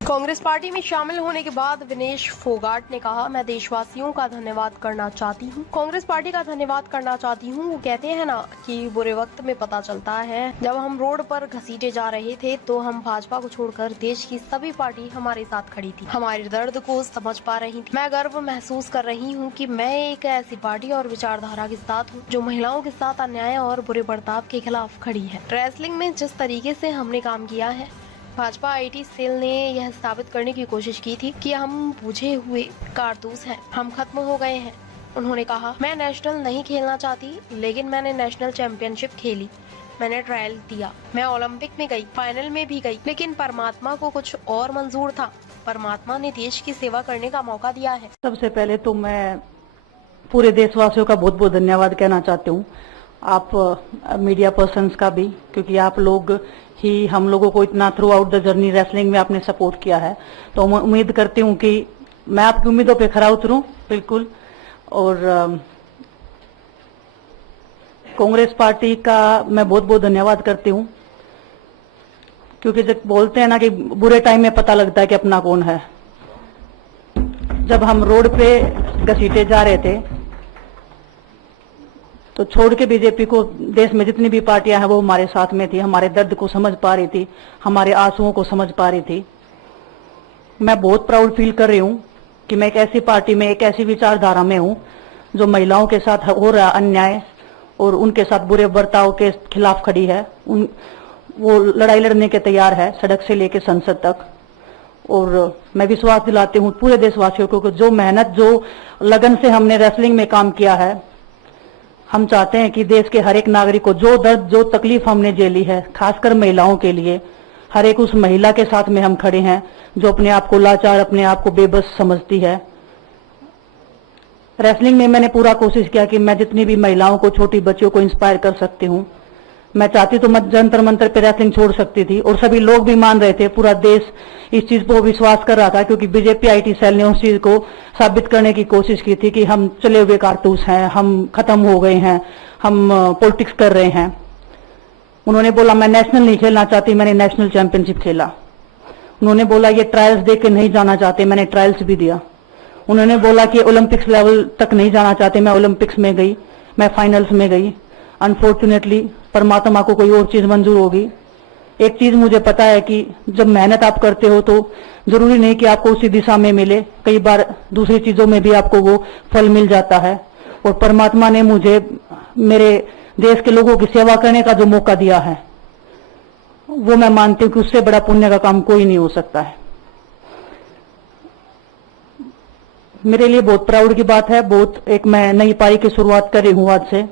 Congress party में शामिल होने के बाद विनेश फोगाट ने कहा, मैं देशवासियों का धन्यवाद करना चाहती हूँ, कांग्रेस पार्टी का धन्यवाद करना चाहती हूँ। वो कहते हैं ना कि बुरे वक्त में पता चलता है। जब हम रोड पर घसीटे जा रहे थे तो हम भाजपा को छोड़कर देश की सभी पार्टी हमारे साथ खड़ी थी, हमारे दर्द को समझ पा रही थी। मैं गर्व महसूस कर रही हूँ कि मैं एक ऐसी पार्टी और विचारधारा के साथ हूँ जो महिलाओं के साथ अन्याय और बुरे बर्ताव के खिलाफ खड़ी है। रेसलिंग में जिस तरीके से हमने काम किया है, भाजपा आईटी सेल ने यह साबित करने की कोशिश की थी कि हम बुझे हुए कारतूस हैं, हम खत्म हो गए हैं। उन्होंने कहा, मैं नेशनल नहीं खेलना चाहती, लेकिन मैंने नेशनल चैंपियनशिप खेली, मैंने ट्रायल दिया, मैं ओलंपिक में गई, फाइनल में भी गई, लेकिन परमात्मा को कुछ और मंजूर था। परमात्मा ने देश की सेवा करने का मौका दिया है। सबसे पहले तो मैं पूरे देशवासियों का बहुत बहुत धन्यवाद कहना चाहती हूँ, आप मीडिया पर्सन्स का भी, क्योंकि आप लोग ही हम लोगों को इतना through out the journey wrestling में आपने सपोर्ट किया है। तो मैं उम्मीद करती हूँ कि मैं आपकी उम्मीदों पे खरा उतरूं बिल्कुल। और कांग्रेस पार्टी का मैं बहुत बहुत धन्यवाद करती हूँ, क्योंकि जब बोलते हैं ना कि बुरे टाइम में पता लगता है कि अपना कौन है। जब हम रोड पे घसीटे जा रहे थे तो छोड़ के बीजेपी को देश में जितनी भी पार्टियां हैं वो हमारे साथ में थी, हमारे दर्द को समझ पा रही थी, हमारे आंसुओं को समझ पा रही थी। मैं बहुत प्राउड फील कर रही हूं कि मैं एक ऐसी पार्टी में, एक ऐसी विचारधारा में हूं जो महिलाओं के साथ हो रहा अन्याय और उनके साथ बुरे बर्ताव के खिलाफ खड़ी है। वो लड़ाई लड़ने के तैयार है, सड़क से लेकर संसद तक। और मैं विश्वास दिलाती हूँ पूरे देशवासियों को कि जो मेहनत, जो लगन से हमने रेसलिंग में काम किया है, हम चाहते हैं कि देश के हर एक नागरिक को जो दर्द, जो तकलीफ हमने झेली है, खासकर महिलाओं के लिए, हर एक उस महिला के साथ में हम खड़े हैं जो अपने आप को लाचार, अपने आप को बेबस समझती है। रेसलिंग में मैंने पूरा कोशिश किया कि मैं जितनी भी महिलाओं को, छोटी बच्चियों को इंस्पायर कर सकती हूँ। मैं चाहती तो मैं जंतर मंतर पे रेसलिंग छोड़ सकती थी, और सभी लोग भी मान रहे थे, पूरा देश इस चीज को विश्वास कर रहा था, क्योंकि बीजेपी आईटी सेल ने उस चीज को साबित करने की कोशिश की थी कि हम चले हुए कारतूस हैं, हम खत्म हो गए हैं, हम पॉलिटिक्स कर रहे हैं। उन्होंने बोला मैं नेशनल नहीं खेलना चाहती, मैंने नेशनल चैंपियनशिप खेला। उन्होंने बोला ये ट्रायल्स दे के नहीं जाना चाहते, मैंने ट्रायल्स भी दिया। उन्होंने बोला कि ओलंपिक्स लेवल तक नहीं जाना चाहते, मैं ओलंपिक्स में गई, मैं फाइनल्स में गई। अनफॉर्चुनेटली परमात्मा को कोई और चीज मंजूर होगी। एक चीज मुझे पता है कि जब मेहनत आप करते हो तो जरूरी नहीं कि आपको उसी दिशा में मिले, कई बार दूसरी चीजों में भी आपको वो फल मिल जाता है। और परमात्मा ने मुझे मेरे देश के लोगों की सेवा करने का जो मौका दिया है, वो मैं मानती हूँ कि उससे बड़ा पुण्य का काम कोई नहीं हो सकता है। मेरे लिए बहुत प्राउड की बात है। बहुत एक मैं नई पारी की शुरुआत कर रही हूँ आज से।